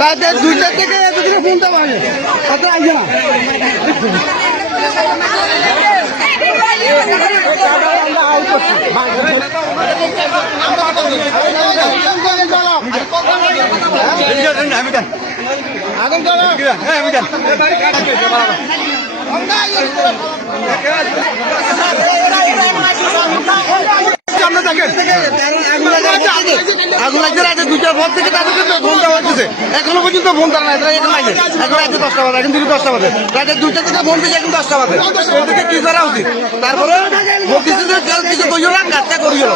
রাতে দুইটার থেকে এতদিনে ফোনটা বাজে। কত আইছে না। জ্বালাও। সামনে থাকেন। আগুন লাগছে রাতে দুটার পর থেকে তাদেরকে ফোন দেওয়া হচ্ছে। এখনও পর্যন্ত ফোন দেওয়া নাই এখন লাগছে এখন রাতে দশটা বাজে, এখন দিকে দশটা বাজে। রাতে দুটা থেকে ফোন থেকে এখন দশটা বাজে। ওদেরকে কি করা উচিত? তারপরে কাল কিছু করিও না, কাজটা করিও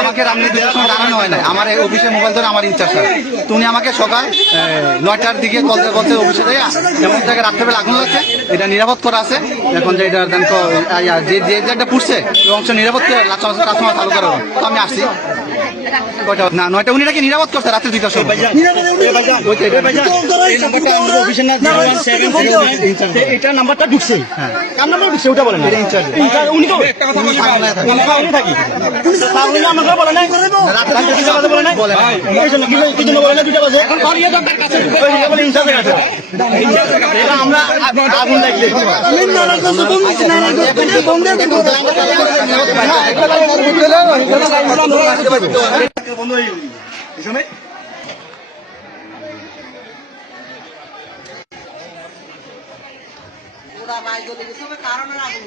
আমাকে রামনি দুটার সময় জানানো হয় না আমার এই অফিসের মোবাইল ধরে আমার ইনচার্জ স্যার তুমি আমাকে সকাল নয়টার দিকে বলতে বলতে অফিসে যাইয়া যেমন জায়গায় রাত্রেবেলা আগুন লাগছে এটা নিরাপদ করা আছে এখন যে এটা যে যে জায়গাটা পুড়ছে অংশ নিরাপদ করে কাস্টমার চালু করা হবে। তো আমি কয়টা না নয়টা উনি নাকি নিরাপদ করছে রাত্রে দুইটার সময়। এটা। এটা নাম্বারটা ঢুকছে। কার নাম্বার ঢুকছে ওটা বলেন উনি তো থাকি। আমাকে বলে বাজে বলে বলে এই জন্য কি কি জন্য বলে না দুইটা বাজে। এখন পালিয়ে যান কাছে। বলে ইনচার্জের কাছে এটা আমরা আগুন লাগলে ওরা ভাই চলে গেছে কারণের আগুন